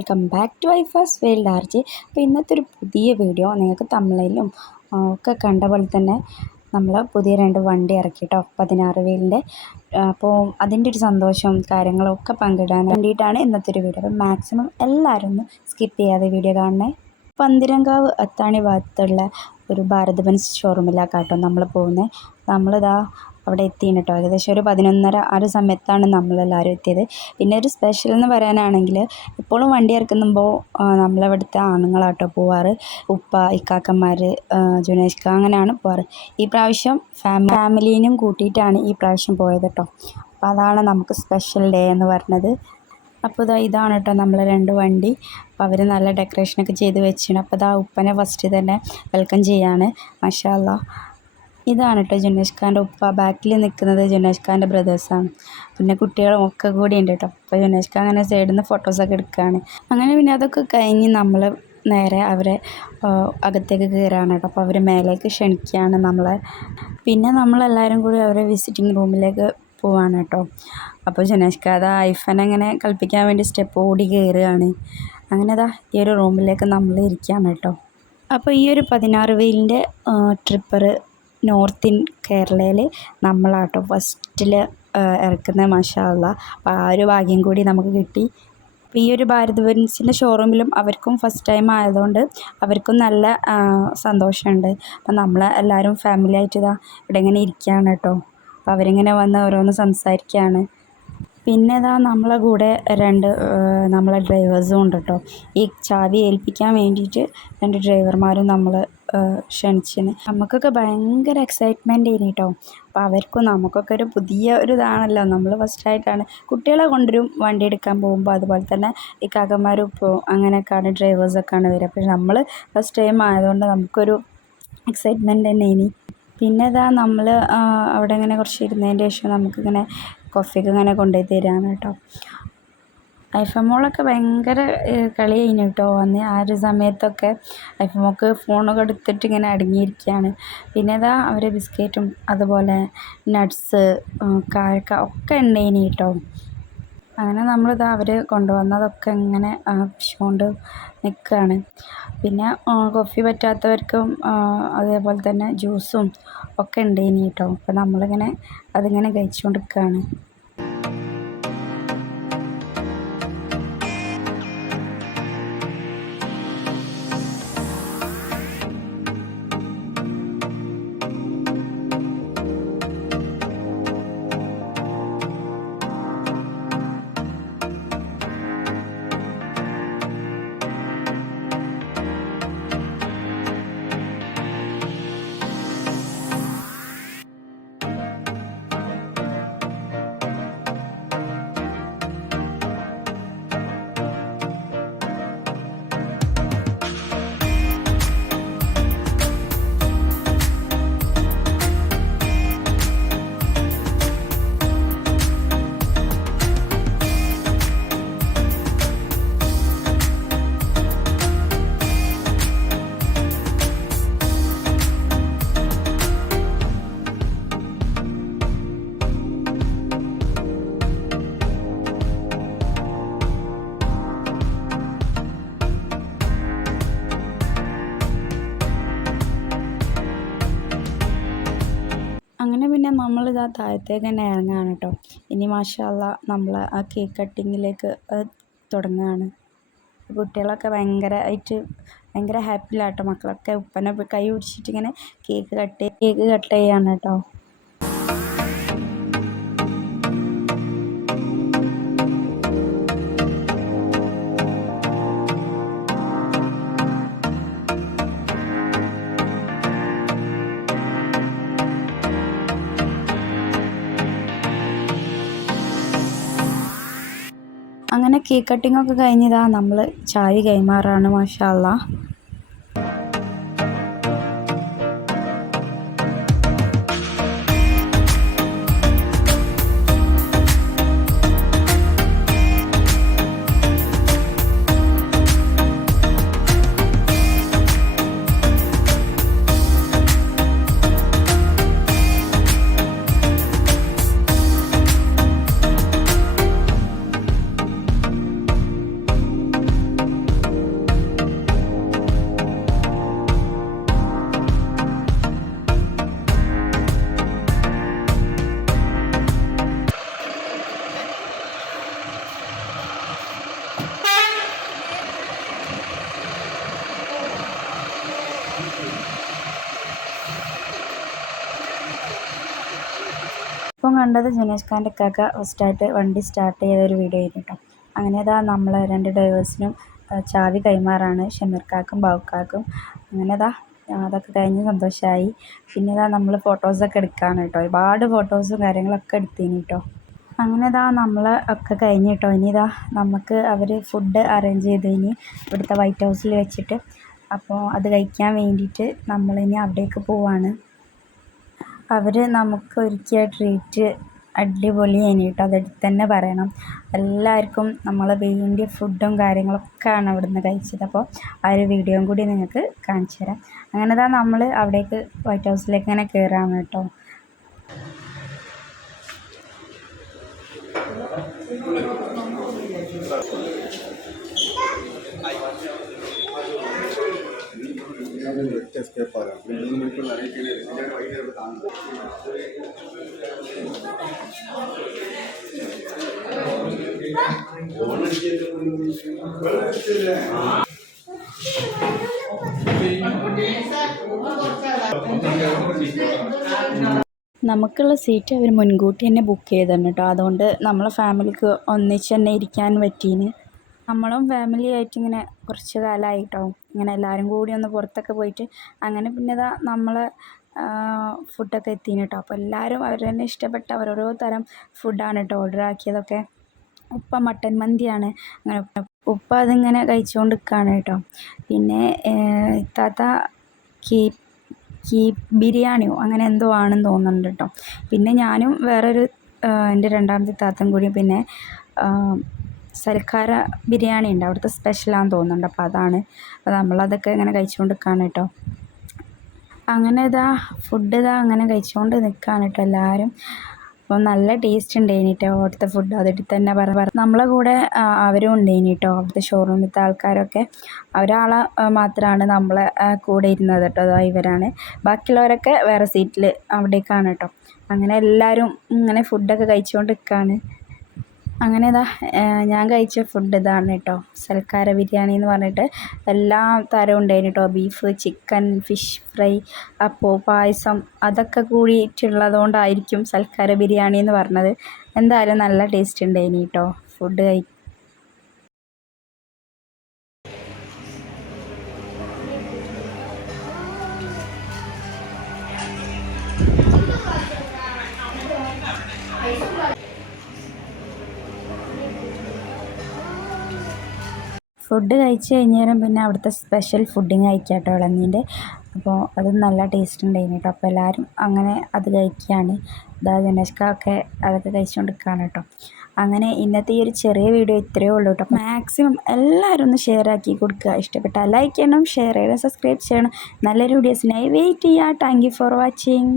Welcome back to I first world R G അപ്പോൾ ഇന്നത്തെ ഒരു പുതിയ വീഡിയോ നിങ്ങൾക്ക് തമിഴിലും ഒക്കെ കണ്ട പോലെ തന്നെ നമ്മൾ പുതിയ രണ്ട് വണ്ടി ഇറക്കി കേട്ടോ പതിനാറ് വീലിന്റെ. അപ്പോൾ അതിന്റെ ഒരു സന്തോഷവും കാര്യങ്ങളും ഒക്കെ പങ്കിടാൻ വേണ്ടിയിട്ടാണ് ഇന്നത്തെ ഒരു വീഡിയോ. അപ്പോൾ മാക്സിമം എല്ലാവരും ഒന്ന് സ്കിപ്പ് ചെയ്യാതെ വീഡിയോ കാണണേ. പന്തിരങ്കാവ് അത്താണി ഭാഗത്തുള്ള ഒരു ഭാരത് ബെൻസ് ഷോറൂമിലാണ് കേട്ടോ നമ്മൾ പോകുന്നത് നമ്മളിതാ അവിടെ എത്തിയിന് കേട്ടോ. ഏകദേശം ഒരു പതിനൊന്നര ആ ഒരു സമയത്താണ് നമ്മളെല്ലാവരും എത്തിയത്. പിന്നെ ഒരു സ്പെഷ്യൽ എന്ന് പറയാനാണെങ്കിൽ ഇപ്പോഴും വണ്ടി ഇറക്കുമ്പോൾ നമ്മളവിടുത്തെ ആണുങ്ങളാട്ടോ പോവാറ്. ഉപ്പ ഇക്കാക്കന്മാർ ജുനേഷ്ക അങ്ങനെയാണ് പോവാറ്. ഈ പ്രാവശ്യം ഫാമിലി ഫാമിലീനും കൂട്ടിയിട്ടാണ് ഈ പ്രാവശ്യം പോയത് കേട്ടോ. അപ്പോൾ അതാണ് നമുക്ക് സ്പെഷ്യൽ ഡേ എന്ന് പറഞ്ഞത്. അപ്പോൾ ഇതാ ഇതാണ് കേട്ടോ നമ്മളെ രണ്ട് വണ്ടി. അപ്പോൾ അവർ നല്ല ഡെക്കറേഷനൊക്കെ ചെയ്ത് വെച്ചിട്ടുണ്ട് അപ്പോൾ ഇതാ ഉപ്പനെ ഫസ്റ്റ് തന്നെ വെൽക്കം ചെയ്യാണ്. മഷാല്ല ഇതാണ് കേട്ടോ ജുനേഷ് ഖാന്റെ ഉപ്പ. ബാക്കിൽ നിൽക്കുന്നത് ജുനേഷ് ഖാന്റെ ബ്രദേഴ്സാണ്. പിന്നെ കുട്ടികളും ഒക്കെ കൂടി ഉണ്ട് കേട്ടോ. അപ്പോൾ ജുനേഷ് ഖാൻ അങ്ങനെ സൈഡിൽ നിന്ന് ഫോട്ടോസൊക്കെ എടുക്കുകയാണ്. അങ്ങനെ പിന്നെ അതൊക്കെ കഴിഞ്ഞ് നമ്മൾ നേരെ അവരെ അകത്തേക്ക് കയറുകയാണ് കേട്ടോ. അപ്പോൾ അവർ മേലേക്ക് ക്ഷണിക്കുകയാണ് നമ്മളെ. പിന്നെ നമ്മളെല്ലാവരും കൂടി അവരെ വിസിറ്റിംഗ് റൂമിലേക്ക് പോവാണ് കേട്ടോ. അപ്പോൾ ജുനേഷ് അത് അതാ ഐഫൻ അങ്ങനെ കളിപ്പിക്കാൻ വേണ്ടി സ്റ്റെപ്പ് ഓടി കയറുകയാണ്. അങ്ങനെ അതാ ഈ ഒരു റൂമിലേക്ക് നമ്മൾ ഇരിക്കുകയാണ് കേട്ടോ. അപ്പോൾ ഈ ഒരു പതിനാറ് വെയിലിന്റെ ട്രിപ്പർ നോർത്ത് ഇൻ കേരളയിൽ നമ്മളാട്ടോ ഫസ്റ്റിൽ ഇറക്കുന്ന മഷാല്ല അപ്പം ആ ഒരു ഭാഗ്യം കൂടി നമുക്ക് കിട്ടി. ഈ ഒരു ഭാരത് ബെൻസിന്റെ ഷോറൂമിലും അവർക്കും ഫസ്റ്റ് ടൈം ആയതുകൊണ്ട് അവർക്കും നല്ല സന്തോഷമുണ്ട് അപ്പം നമ്മൾ എല്ലാവരും ഫാമിലി ആയിട്ട് ഇതാ ഇവിടെ ഇങ്ങനെ ഇരിക്കുകയാണ് കേട്ടോ അപ്പോൾ അവരിങ്ങനെ വന്ന് ഓരോന്ന് സംസാരിക്കുകയാണ് പിന്നെ ഇതാ നമ്മളെ കൂടെ രണ്ട് നമ്മളെ ഡ്രൈവേഴ്സും ഉണ്ട് കേട്ടോ ഈ ചാവി ഏൽപ്പിക്കാൻ വേണ്ടിയിട്ട് രണ്ട് ഡ്രൈവർമാരും നമ്മൾ ക്ഷണിച്ചിന്. നമുക്കൊക്കെ ഭയങ്കര എക്സൈറ്റ്മെന്റ് ആയിരുന്നു കേട്ടോ അപ്പോൾ അവർക്കും നമുക്കൊക്കെ ഒരു പുതിയ ഒരു ഇതാണല്ലോ. നമ്മൾ ഫസ്റ്റായിട്ടാണ് കുട്ടികളെ കൊണ്ടുവരും വണ്ടി എടുക്കാൻ പോകുമ്പോൾ അതുപോലെ തന്നെ ഈ കാക്കന്മാരും ഇപ്പോൾ അങ്ങനെയൊക്കെയാണ് ഡ്രൈവേഴ്സൊക്കെയാണ് വരിക. പക്ഷേ നമ്മൾ ഫസ്റ്റ് ടൈം ആയതുകൊണ്ട് നമുക്കൊരു എക്സൈറ്റ്മെന്റ് തന്നെ ഇനി പിന്നെ ഇതാ നമ്മൾ അവിടെ ഇങ്ങനെ കുറച്ച് ഇരുന്നതിന്റെ ശേഷം നമുക്കിങ്ങനെ കോഫിയൊക്കെ ഇങ്ങനെ കൊണ്ടുപോയി തരാണ് കേട്ടോ. ഐഫമോളൊക്കെ ഭയങ്കര കളി കഴിഞ്ഞു കേട്ടോ. അന്ന് ആ ഒരു സമയത്തൊക്കെ ഐഫമോക്ക് ഫോണൊക്കെ എടുത്തിട്ട് ഇങ്ങനെ അടങ്ങിയിരിക്കുകയാണ്. പിന്നെ ഇതാ അവർ ബിസ്ക്കറ്റും അതുപോലെ നട്ട്സ് കാരക്ക ഒക്കെ ഉണ്ടായിനി കേട്ടോ. അങ്ങനെ നമ്മളിത് അവർ കൊണ്ടുവന്നതൊക്കെ ഇങ്ങനെ കൊണ്ട് നിൽക്കുകയാണ് പിന്നെ കോഫി പറ്റാത്തവർക്കും അതേപോലെ തന്നെ ജ്യൂസും ഒക്കെ ഉണ്ട് ഇനി കേട്ടോ അപ്പോൾ നമ്മളിങ്ങനെ അതിങ്ങനെ കഴിച്ചുകൊണ്ടിരിക്കുകയാണ് അങ്ങനെ നമ്മളിതാ താഴത്തേക്ക് തന്നെ ഇറങ്ങുകയാണ് കേട്ടോ ഇനി മാഷല്ല നമ്മൾ ആ കേക്ക് കട്ടിങ്ങിലേക്ക് തുടങ്ങുകയാണ് കുട്ടികളൊക്കെ ഭയങ്കരമായിട്ട് ഭയങ്കര ഹാപ്പിയിലാട്ടോ മക്കളൊക്കെ ഉപ്പനെ കൈ പിടിച്ചിട്ട് ഇങ്ങനെ കേക്ക് കട്ട് കേക്ക് കട്ട് ചെയ്യാണ് കേട്ടോ അങ്ങനെ കേക്ക് കട്ടിങ്ങൊക്കെ ഒക്കെ കഴിഞ്ഞതാ നമ്മൾ ചായ കൈമാറാണ് മാഷാ കണ്ടത് ജുനേഷ് ഖാന്റെ ഇക്കാക്ക ഫസ്റ്റായിട്ട് വണ്ടി സ്റ്റാർട്ട് ചെയ്ത ഒരു വീഡിയോ ആയിരുന്നു കേട്ടോ അങ്ങനെ അതാ നമ്മൾ രണ്ട് ഡ്രൈവേഴ്സിനും ചാവി കൈമാറാണ്. ഷമീർക്കാക്കും ബാവുക്കാക്കും അങ്ങനെ അതാ അതൊക്കെ കഴിഞ്ഞ് സന്തോഷമായി പിന്നെ ഇതാ നമ്മൾ ഫോട്ടോസൊക്കെ എടുക്കുകയാണ് കേട്ടോ ഒരുപാട് ഫോട്ടോസും കാര്യങ്ങളൊക്കെ എടുത്തിന് കേട്ടോ അങ്ങനെ ഇതാ നമ്മൾ ഒക്കെ കഴിഞ്ഞ് കേട്ടോ ഇനി ഇതാ നമുക്ക് അവർ ഫുഡ് അറേഞ്ച് ചെയ്തതിന് ഇവിടുത്തെ വൈറ്റ് ഹൗസിൽ വെച്ചിട്ട്. അപ്പോൾ അത് കഴിക്കാൻ വേണ്ടിയിട്ട് നമ്മളിനി അവിടേക്ക് പോവാണ്. അവർ നമുക്ക് ഒരുക്കിയ ട്രീറ്റ് അടിപൊളിയായിന് കേട്ടോ. അതെടുത്ത് തന്നെ പറയണം. എല്ലാവർക്കും നമ്മൾ വേണ്ടിയ ഫുഡും കാര്യങ്ങളൊക്കെയാണ് നിന്ന് കഴിച്ചത്. അപ്പോൾ ആ ഒരു വീഡിയോയും കൂടി നിങ്ങൾക്ക് കാണിച്ചു തരാം. അങ്ങനെ തന്നെ നമ്മൾ അവിടേക്ക് വൈറ്റ് ഹൗസിലേക്ക് ഇങ്ങനെ കയറാണ് കേട്ടോ. ഒറ്റ എസ്കേപ്പാണ് മൂന്ന് മണിക്കൂർ അറിയിക്കുന്നത് വൈകുന്നേരം കാണുന്നത് നമുക്കുള്ള സീറ്റ് അവർ മുൻകൂട്ടി തന്നെ ബുക്ക് ചെയ്തിട്ടുണ്ട് കേട്ടോ. അതുകൊണ്ട് നമ്മളെ ഫാമിലിക്ക് ഒന്നിച്ച് തന്നെ ഇരിക്കാൻ പറ്റീന് നമ്മളും ഫാമിലി ആയിട്ട് ഇങ്ങനെ കുറച്ച് കാലമായിട്ടോ ഇങ്ങനെ എല്ലാവരും കൂടി ഒന്ന് പുറത്തൊക്കെ പോയിട്ട് അങ്ങനെ പിന്നെ ഇതാ നമ്മൾ ഫുഡൊക്കെ എത്തിന് കേട്ടോ അപ്പോൾ എല്ലാവരും അവർ തന്നെ ഇഷ്ടപ്പെട്ട ഓരോരോ തരം ഫുഡാണ് കേട്ടോ ഓർഡർ ആക്കിയതൊക്കെ. ഉപ്പ മട്ടൻ മന്തിയാണ്. അങ്ങനെ ഉപ്പ അതിങ്ങനെ കഴിച്ചുകൊണ്ട് നിൽക്കുകയാണ് കേട്ടോ പിന്നെ ഇത്താത്ത കീ കീ ബിരിയാണിയോ അങ്ങനെ എന്തോ ആണെന്ന് തോന്നുന്നുണ്ട് കേട്ടോ പിന്നെ ഞാനും വേറൊരു എന്റെ രണ്ടാമത്തെ താത്തൻ കൂടി പിന്നെ സൽക്കാര ബിരിയാണി ഉണ്ട്. അവിടുത്തെ സ്പെഷ്യലാണെന്ന് തോന്നുന്നുണ്ട്. അപ്പോൾ അതാണ്. അപ്പോൾ നമ്മളതൊക്കെ ഇങ്ങനെ കഴിച്ചുകൊണ്ട് നിൽക്കുകയാണ് കേട്ടോ. അങ്ങനെ ഇതാ ഫുഡ് ഇതാ അങ്ങനെ കഴിച്ചുകൊണ്ട് നിൽക്കുകയാണ് കേട്ടോ എല്ലാവരും. അപ്പോൾ നല്ല ടേസ്റ്റ് ഉണ്ടായിന് കേട്ടോ അവിടുത്തെ ഫുഡ് അതിട്ട് തന്നെ പറ പറ. നമ്മളെ കൂടെ അവരും ഉണ്ടായിന് കേട്ടോ. അവിടുത്തെ ഷോറൂമിലത്തെ ആൾക്കാരൊക്കെ. ഒരാളെ മാത്രമാണ് നമ്മളെ കൂടെ ഇരുന്നത് കേട്ടോ. അതാ ഇവരാണ്. ബാക്കിയുള്ളവരൊക്കെ വേറെ സീറ്റിൽ അവിടേക്കാണ് കേട്ടോ. അങ്ങനെ എല്ലാവരും ഇങ്ങനെ ഫുഡൊക്കെ കഴിച്ചുകൊണ്ട് നിൽക്കുകയാണ് അങ്ങനെ ഇതാ ഞാൻ കഴിച്ച ഫുഡ് ഇതാണ് കേട്ടോ സൽക്കാര ബിരിയാണി എന്ന് പറഞ്ഞിട്ട് എല്ലാ തരവും ഉണ്ടായിരുന്നു കേട്ടോ ബീഫ് ചിക്കൻ ഫിഷ് ഫ്രൈ അപ്പോൾ പായസം അതൊക്കെ കൂടിയിട്ടുള്ളതുകൊണ്ടായിരിക്കും സൽക്കാര ബിരിയാണി എന്ന് പറഞ്ഞത്. എന്തായാലും നല്ല ടേസ്റ്റ് ഉണ്ടായിരുന്നു കേട്ടോ ഫുഡ് കഴി ഫുഡ് കഴിച്ച് കഴിഞ്ഞാലും പിന്നെ അവിടുത്തെ സ്പെഷ്യൽ ഫുഡിങ് കഴിക്കാം കേട്ടോ ഇളനീന്റെ. അപ്പോൾ അത് നല്ല ടേസ്റ്റ് ഉണ്ടായിരുന്നു കേട്ടോ. അപ്പോൾ എല്ലാവരും അങ്ങനെ അത് കഴിക്കുകയാണ്. ഇതാ ഒക്കെ അതൊക്കെ കഴിച്ചുകൊണ്ടിരിക്കുകയാണ് കേട്ടോ. അങ്ങനെ ഇന്നത്തെ ഈ ഒരു ചെറിയ വീഡിയോ ഇത്രയേ ഉള്ളൂ കേട്ടോ. മാക്സിമം എല്ലാവരും ഒന്ന് ഷെയർ ആക്കി കൊടുക്കുക. ഇഷ്ടപ്പെട്ടാൽ ലൈക്ക് ചെയ്യണം ഷെയർ ചെയ്യണം സബ്സ്ക്രൈബ് ചെയ്യണം. നല്ലൊരു വീഡിയോസിനായി വെയിറ്റ് ചെയ്യുക. Thank for watching